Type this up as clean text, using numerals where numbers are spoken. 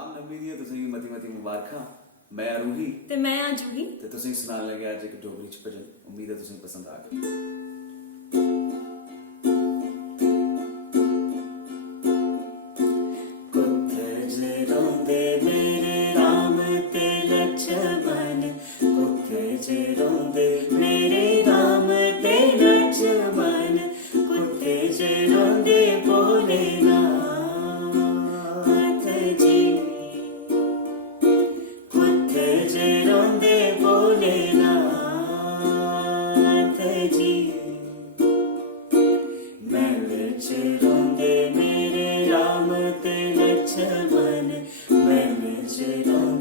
राम नवमी दी तुसें मती मती मुबारखां। मैं रूही ते मैं आ जूही ते तुसें सुनान लगे अज एक डोगरी च भजन। उम्मीद है तुसें पसंद आ गया। मेरे राम ते लक्ष्मण कुत्ते जे रोंदे भोलेनाथ जी कुत्ते जे रोंदे भोलेनाथ जी महल च रोंदे मेरे राम ते लक्ष्मण महल च रोंदे